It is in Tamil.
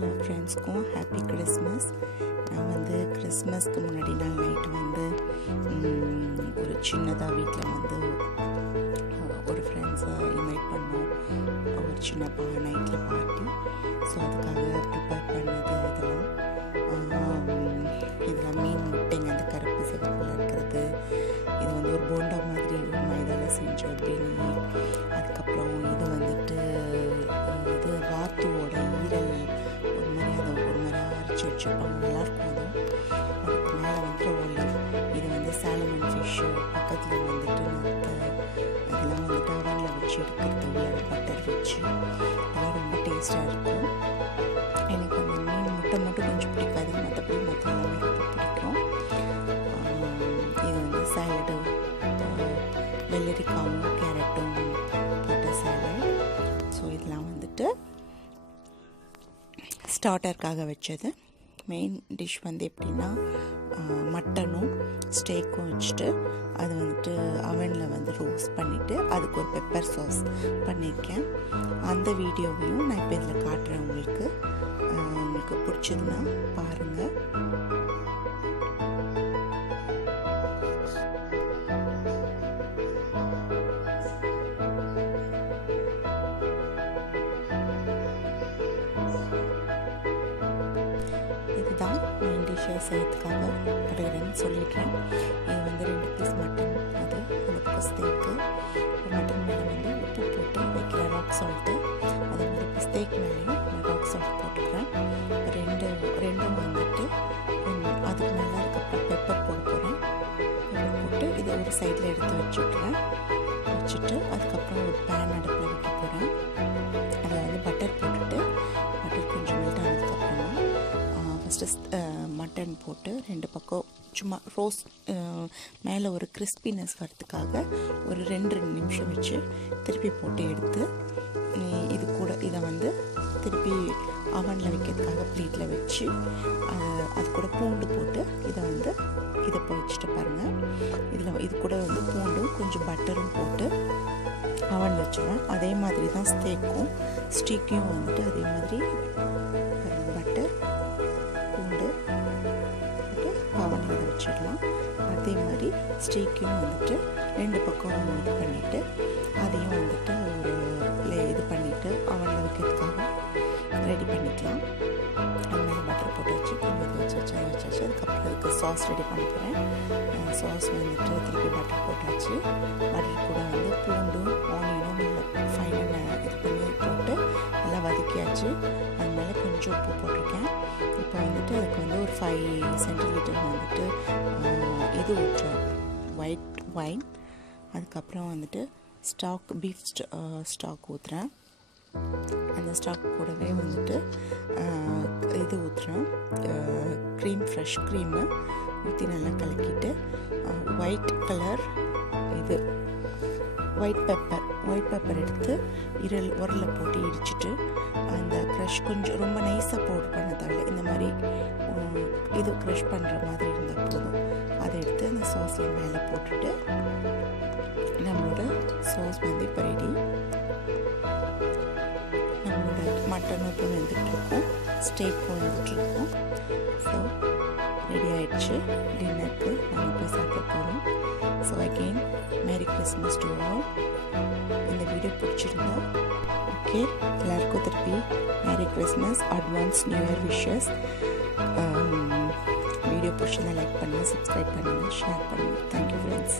எல்லா ஃப்ரெண்ட்ஸ்க்கும் ஹாப்பி கிறிஸ்மஸ். நான் வந்து கிறிஸ்மஸ்க்கு முன்னாடி நாள் நைட்டு வந்து ஒரு சின்னதாக வீட்டில் வந்து ஒரு ஃப்ரெண்ட்ஸை இன்வைட் பண்ணோம். ஒரு சின்ன நைட்டில் பார்ட்டி. ஸோ அதுக்காக ப்ரிப்பேர் பண்ணது இதெல்லாம் மீன் முட்டைங்க, அந்த கருப்பு சிவப்பில் இருக்கிறது. இது வந்து ஒரு போண்டா மாதிரி ஒரு மைதாவில் செஞ்ச பிரியாணி. அதுக்கப்புறம் இது வந்துட்டு இது வாத்துவோட ஈரல் ஒரு மாதிரி அரைச்சி வச்சுருப்பாங்க, நல்லாயிருக்கும். அதுக்கு மேலே வந்து ஒலிவ், இது வந்து சாலமன் ஃபிஷ்ஷு, பக்கத்தில் வந்துட்டு அதெல்லாம் வந்துட்டு அவனில் வச்சு எடுக்கிறது, உள்ள பட்டர் வச்சு. அதெல்லாம் ரொம்ப டேஸ்ட்டாக இருக்கும். எனக்கு அந்த மீன் முட்டை மட்டும் கொஞ்சம் பிடிக்காது, மற்றபடி மற்ற எல்லாமே ரொம்ப பிடிக்கும். இது வந்து சாலடு, வெள்ளரிக்காவும் கேரட்டும் போட்ட சாலட். ஸோ இதெல்லாம் வந்துட்டு ஸ்டார்டருக்காக வச்சது. மெயின் டிஷ் வந்து எப்படின்னா மட்டனும் ஸ்டேக்கும் வச்சுட்டு அது வந்துட்டு அவனில் வந்து ரோஸ்ட் பண்ணிவிட்டு அதுக்கு ஒரு பெப்பர் சாஸ் பண்ணியிருக்கேன். அந்த வீடியோவையும் நான் இப்போ இதில் காட்டுறேன். உங்களுக்கு பிடிச்சதுன்னா பாருங்கள். இதுதான் மெயின் டிஷ்ஷை செய்யறதுக்காக கடகடன்னு சொல்லிடுறேன். இது வந்து 2 பீஸ் மட்டன், அது அந்த பக்கம் ஸ்டேக்கு. மட்டன் மேலே வந்து உப்பு போட்டு வைக்கிற ராக் சால்ட்டு, அதே மாதிரி ஸ்டேக் மேலேயும் ராக் சால்ட் போட்டுக்கிறேன். ரெண்டும் வந்துட்டு அதுக்கு மேலே அதுக்கப்புறம் பெப்பர் போட போகிறேன். பெப்பர் போட்டு இதை ஒரு சைடில் எடுத்து வச்சுட்டு அதுக்கப்புறம் ஒரு பேன் அடுப்பில் வைக்க போகிறேன். அதில் வந்து பட்டர் போட்டுட்டு பட்டர் கொஞ்சம் மெல்ட் ஆனதுக்கப்புறமா ஃபஸ்ட்டு மட்டன் போட்டு 2 பக்கம் சும்மா ரோஸ்ட் மேலே ஒரு கிறிஸ்பினஸ் வரத்துக்காக ஒரு 2 நிமிஷம் வச்சு திருப்பி போட்டு எடுத்து இதை வந்து திருப்பி அவனில் வைக்கிறதுக்காக ப்ளேட்டில் வச்சு அது கூட பூண்டு போட்டு இதை வச்சுட்டு பாருங்கள். இது கூட வந்து பூண்டும் கொஞ்சம் பட்டரும் போட்டு அவனில் வச்சுருவேன். அதே மாதிரி தான் ஸ்டீக்கையும் வந்துட்டு அதே மாதிரி பட்டர் பூண்டு போட்டு அவனில் வச்சிடலாம். அதே மாதிரி ஸ்டீக்கையும் வந்துட்டு 2 பக்கம் இது பண்ணிவிட்டு அதையும் வந்துட்டு இது பண்ணிவிட்டு அவனில் வைக்கிறதுக்காக ரெடி பண்ணிக்கலாம். அது மேலே பட்டர் போட்டு வச்சு கொஞ்சம் வச்சாச்சு. அதுக்கப்புறம் அதுக்கு சாஸ் ரெடி பண்ண போகிறேன். சாஸ் வந்துட்டு திருப்பி பட்டர் போட்டாச்சு. பட்டர் கூட வந்து பூண்டும் ஆனியனும் நல்லா ஃபைனாக இது பண்ணி போட்டு நல்லா வதக்கியாச்சு. அது மேலே கொஞ்சம் உப்பு போட்டிருக்கேன். இப்போ வந்துட்டு அதுக்கு வந்து ஒரு 5 சென்டிமீட்டர் வந்துட்டு இது ஊற்றுறேன், ஒயிட் வைன். அதுக்கப்புறம் வந்துட்டு பீஃப் ஸ்டாக் ஊற்றுறேன். அந்த ஸ்டாக் கூடவே வந்துட்டு இது ஊற்றுறேன், ஃப்ரெஷ் க்ரீமு ஊற்றி நல்லா கலக்கிட்டு ஒயிட் கலர் இது ஒயிட் பெப்பர் எடுத்து உரலில் போட்டு இடிச்சிட்டு அந்த க்ரஷ் கொஞ்சம் ரொம்ப நைஸாக பவுடர் பண்ண தேவை, இந்த மாதிரி இது க்ரஷ் பண்ணுற மாதிரி இருந்தால் போதும். அதை எடுத்து அந்த சாஸில் மேலே போட்டுட்டு நம்மளோட சாஸ் வந்து இப்போ ரெடி. நம்மளோட மட்டனும் இப்போ வெந்துட்டுருக்கோம், ஸ்டேக்கும் வெந்துட்டுருக்கோம். ஸோ ரெடி ஆகிடுச்சு. டின்னருக்கு நாங்கள் போய் சாப்பிட போகிறோம். So again merry Christmas to all. இந்த வீடியோ பிடிச்சிருந்தா ஓகே, எல்லாருக்கும் திருப்பி merry Christmas, advance new year wishes. Video பிடிச்சிருந்தா லைக் பண்ணுங்கள், சப்ஸ்கிரைப் பண்ணுங்கள், ஷேர் பண்ணுங்கள். Thank you friends.